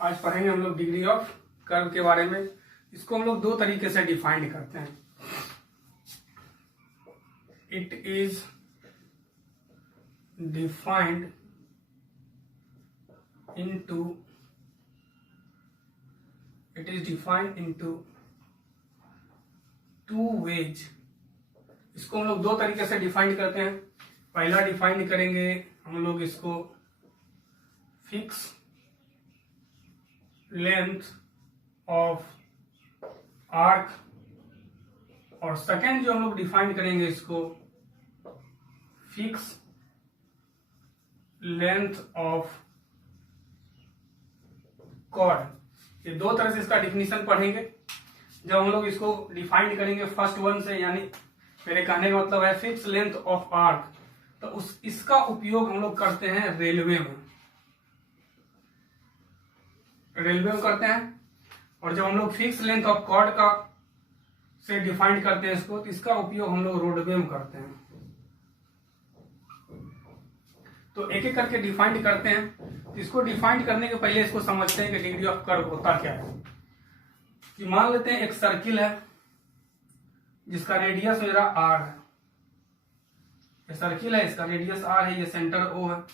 आज पढ़ेंगे हम लोग डिग्री ऑफ कर्व के बारे में। इसको हम लोग दो तरीके से डिफाइन करते हैं। It is defined into two ways. इसको हम लोग दो तरीके से डिफाइन करते हैं। पहला डिफाइन करेंगे हम लोग इसको फिक्स लेंथ ऑफ आर्क, और सेकेंड जो हम लोग डिफाइन करेंगे इसको फिक्स लेंथ ऑफ कॉर्ड। ये दो तरह से इसका डिफिनीशन पढ़ेंगे। जब हम लोग इसको डिफाइन करेंगे फर्स्ट वन से, यानी मेरे कहने का मतलब है फिक्स लेंथ ऑफ आर्क, तो इसका उपयोग हम लोग करते हैं रेलवे में करते हैं। और जब हम लोग फिक्स लेंथ ऑफ कॉर्ड का से डिफाइन करते हैं इसको, तो इसका उपयोग हम लोग रोडवे में करते हैं। तो एक एक करके डिफाइन करते हैं। इसको डिफाइन करने के पहले इसको समझते हैं कि डिग्री ऑफ कर्व होता क्या है। कि मान लेते हैं एक सर्किल है जिसका रेडियस मेरा आर है। ये सर्किल है, इसका रेडियस आर है, ये सेंटर ओ है।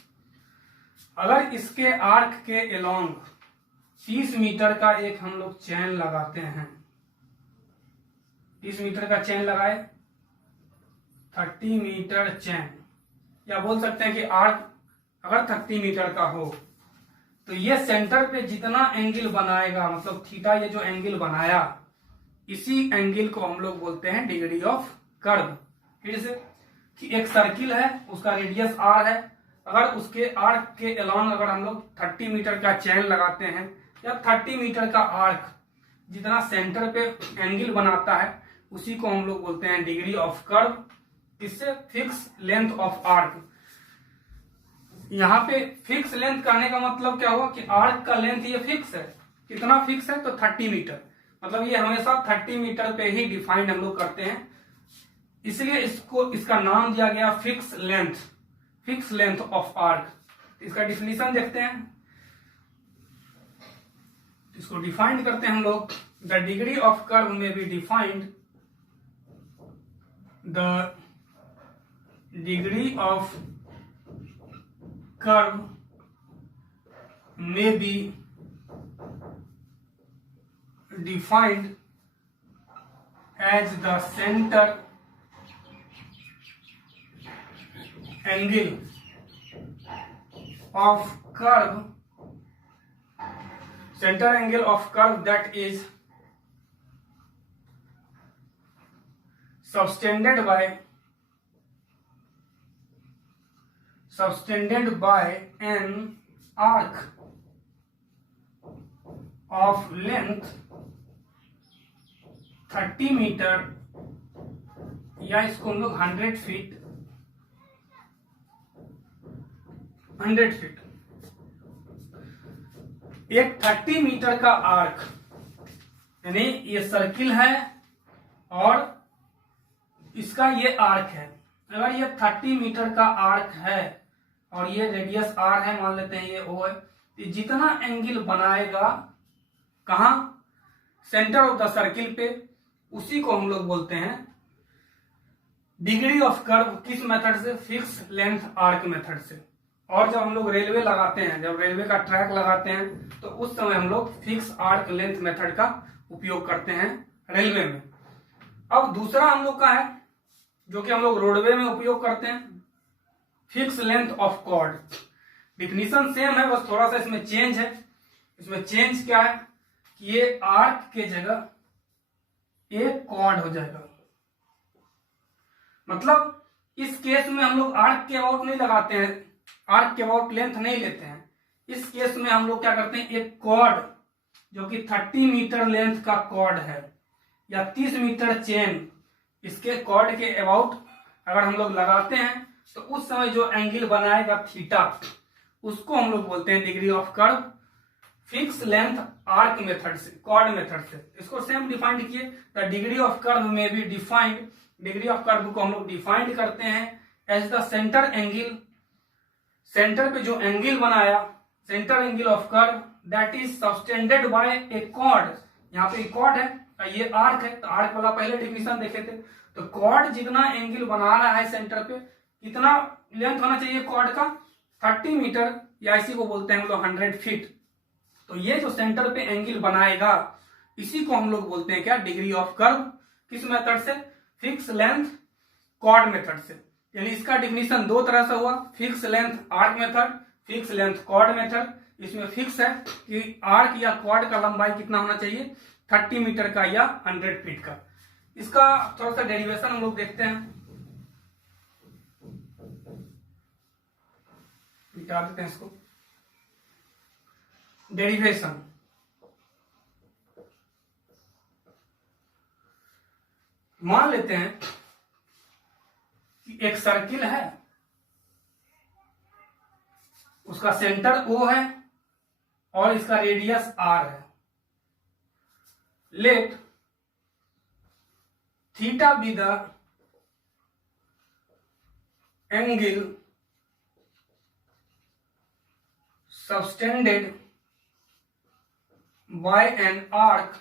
अगर इसके आर्क के एलोंग 30 मीटर का एक हम लोग चैन लगाते हैं, 30 मीटर का चैन लगाए, 30 मीटर चैन, या बोल सकते हैं कि आर्क अगर 30 मीटर का हो तो ये सेंटर पे जितना एंगल बनाएगा, मतलब थीटा, ये जो एंगल बनाया, इसी एंगल को हम लोग बोलते हैं डिग्री ऑफ कर्व। फिर से कि एक सर्किल है, उसका रेडियस आर है, अगर उसके आर्क के अलोंग अगर हम लोग 30 मीटर का चैन लगाते हैं, या 30 मीटर का आर्क जितना सेंटर पे एंगल बनाता है, उसी को हम लोग बोलते हैं डिग्री ऑफ कर्व। इससे फिक्स लेंथ ऑफ आर्क। यहाँ पे फिक्स लेंथ कहने का मतलब क्या हुआ कि आर्क का लेंथ ये फिक्स है। कितना फिक्स है? तो 30 मीटर। मतलब ये हमेशा 30 मीटर पे ही डिफाइंड हम लोग करते हैं, इसलिए इसका नाम दिया गया फिक्स लेंथ ऑफ आर्क। इसका डिफिनीशन देखते हैं। इसको डिफाइंड करते हैं हम लोग। द डिग्री ऑफ कर्व में be defined, the degree of curve may be defined as the center angle of curve, that is subtended by an arc of length 30 metre, या इसको हम लोग 100 फीट। एक 30 मीटर का आर्क, यानी ये circle है और इसका ये आर्क है। अगर ये 30 मीटर का आर्क है और ये रेडियस आर है, मान लेते हैं ये ओ है, तो जितना एंगल बनाएगा कहां? सेंटर ऑफ द सर्किल पे, उसी को हम लोग बोलते हैं डिग्री ऑफ कर्व। किस मेथड से? फिक्स लेंथ आर्क मेथड से। और जब हम लोग रेलवे लगाते हैं, जब रेलवे का ट्रैक लगाते हैं, तो उस समय हम लोग फिक्स आर्क लेंथ मेथड का उपयोग करते हैं रेलवे में। अब दूसरा हम लोग का है जो कि हम लोग रोडवे में उपयोग करते हैं, fix length of chord. Definition same है, बस थोड़ा सा इसमें चेंज है। इसमें चेंज क्या है कि ये आर्क के जगह एक कॉर्ड हो जाएगा। मतलब इस केस में हम लोग आर्क के अबाउट नहीं लगाते हैं, आर्क के अबाउट लेंथ नहीं लेते हैं। इस केस में हम लोग क्या करते हैं, एक कॉर्ड जो कि 30 मीटर लेंथ का कॉर्ड है, या 30 मीटर चेन, इसके कॉर्ड के अबाउट अगर हम लोग लगाते हैं, तो उस समय जो एंगल बनाएगा थीटा, उसको हम लोग बोलते हैं degree of curve, fix length arc method से, कॉर्ड मेथड से। इसको सेम डिफाइंड किए। द डिग्री ऑफ कर्व में भी डिफाइंड, डिग्री ऑफ कर्व को हम लोग डिफाइंड करते हैं as the centre angle, centre पे जो एंगल बनाया centre angle of curve that is subtended by a chord, यहाँ पे कॉर्ड है, ये आर्क है, तो आर्क वाला पहले डिफिनेशन देखे थे। तो कॉर्ड जितना एंगल बना रहा है सेंटर पे, कितना लेंथ होना चाहिए कॉर्ड का, 30 मीटर, या इसी को बोलते हैं हम लोग 100 फीट। तो ये जो सेंटर पे एंगल बनाएगा इसी को हम लोग बोलते हैं क्या, डिग्री ऑफ कर्व। किस मेथड से, फिक्स लेंथ कॉर्ड मेथड से। यानी इसका डिफिनीशन दो तरह से हुआ, fix length arc method, fix length chord method. इसमें फिक्स है कि आर्क या कॉर्ड का लंबाई कितना होना चाहिए, 30 मीटर का या 100 फीट का। इसका थोड़ा सा डेरिवेशन हम लोग देखते हैं, मिटा देते हैं इसको। डेरिवेशन, मान लेते हैं कि एक सर्किल है, उसका सेंटर O है और इसका रेडियस R है। Let theta be the angle subtended by an arc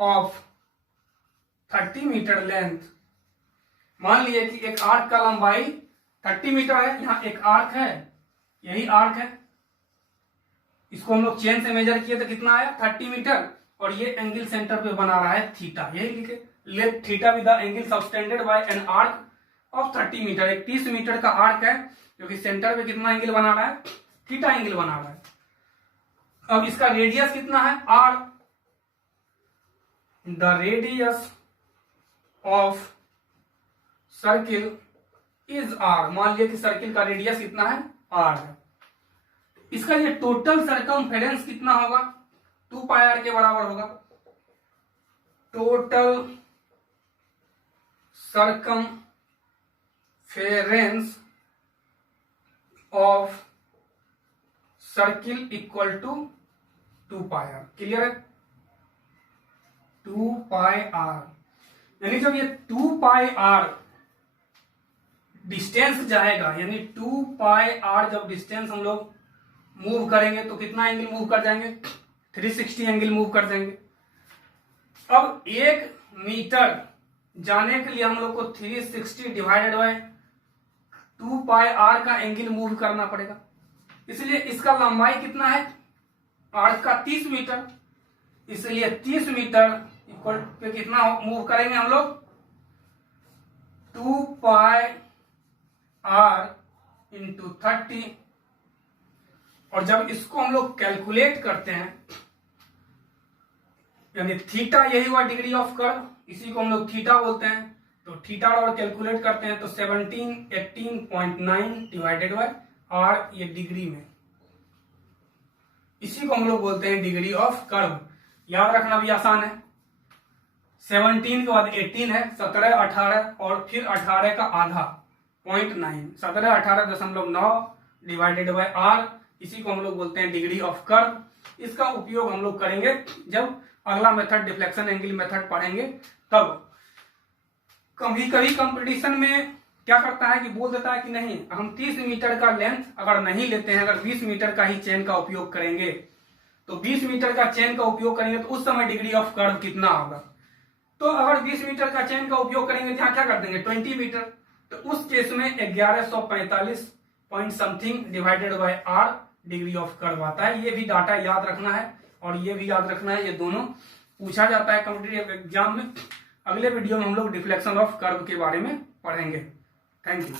of 30 metre length. मान लिए कि एक आर्क का लंबाई 30 मीटर है, यहाँ एक आर्क है, यही आर्क है, इसको हम लोग चेन से मेजर किए तो कितना आया 30 मीटर, और ये एंगल सेंटर पे बना रहा है थीटा, यही लिखे। Let theta with the angle subtended by an arc of 30 metre, एक 30 मीटर का आर्क है जो कि सेंटर पे कितना एंगल बना रहा है, थीटा एंगल बना रहा है। अब इसका रेडियस कितना है, R. The radius of circle is R, मान लिया कि सर्किल का रेडियस कितना है, आर है। इसका ये टोटल सरकमफेरेंस कितना होगा, 2 पाई आर के बराबर होगा। Total circumference of circle equal to 2 pi R. Clear है, 2 पाई आर। यानी जब ये 2 पाई आर डिस्टेंस जाएगा, यानी 2 पाई आर जब डिस्टेंस हम लोग मूव करेंगे तो कितना एंगल मूव कर जाएंगे, 360 एंगल मूव कर देंगे। अब 1 मीटर जाने के लिए हम लोग को 360 डिवाइडेड बाय 2 पाई आर का एंगल मूव करना पड़ेगा। इसलिए इसका लंबाई कितना है, आर्क का 30 मीटर, इसलिए 30 मीटर इक्वल पे कितना मूव करेंगे हम लोग, 2 पाई आर इंटू 30। और जब इसको हम लोग कैलकुलेट करते हैं, यानी थीटा यही हुआ डिग्री ऑफ कर्व, इसी को हम लोग थीटा बोलते हैं। तो थीटा और कैलकुलेट करते हैं तो 18.9 डिवाइडेड बाय आर, ये डिग्री में, इसी को हम लोग बोलते हैं डिग्री ऑफ कर्व। याद रखना भी आसान है, 17 के बाद 18 है, 17, 18 और फिर 18 का आधा 0.9, 17, 18.9 डिवाइडेड बाय आर, इसी को हम लोग बोलते हैं डिग्री ऑफ कर्व। इसका उपयोग हम लोग करेंगे जब अगला मेथड डिफ्लेक्शन एंगल मेथड पढ़ेंगे तब। कभी कभी कंपटीशन में क्या करता है कि बोल देता है कि नहीं, हम 30 मीटर का लेंथ अगर नहीं लेते हैं, अगर 20 मीटर का ही चेन का उपयोग करेंगे, तो 20 मीटर का चेन का उपयोग करेंगे तो उस समय डिग्री ऑफ कर्व कितना होगा। तो अगर 20 मीटर का चेन का उपयोग करेंगे तो यहाँ क्या कर देंगे 20 मीटर, तो उस केस में 1145 point something divided by R degree of curve आता है। ये भी डाटा याद रखना है और ये भी याद रखना है, ये दोनों पूछा जाता है कॉम्पिटिटिव एग्जाम में। अगले वीडियो में हम लोग डिफ्लेक्शन ऑफ कर्व के बारे में पढ़ेंगे। Thank you.